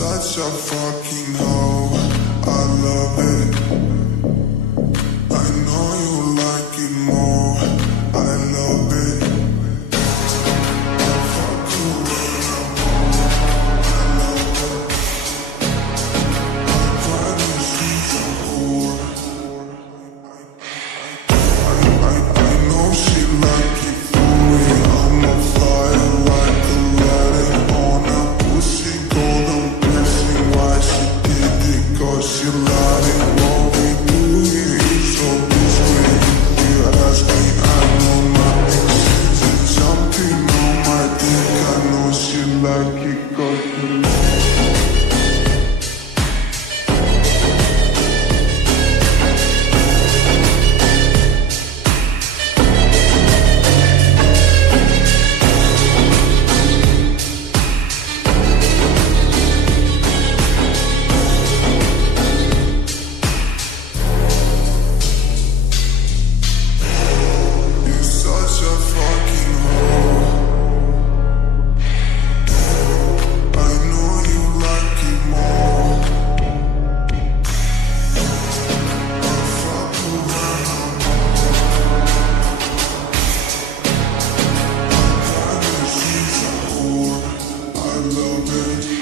such a fucking hoe, I love it. I know you like it more, I love it. I fuck you when I'm home, I love it. I promise she's a whore. I know she like it for me, I'm a fire like Aladdin on a pussy golden blessing. Why she did it, cause she lied it. What we do here is so discreet. If you ask me, I know nothing. She's jumping on my dick, I know she like it, cause she such a fucking hoe. I know you like it more. I fuck you when I'm home. I promise she's a whore, I love it.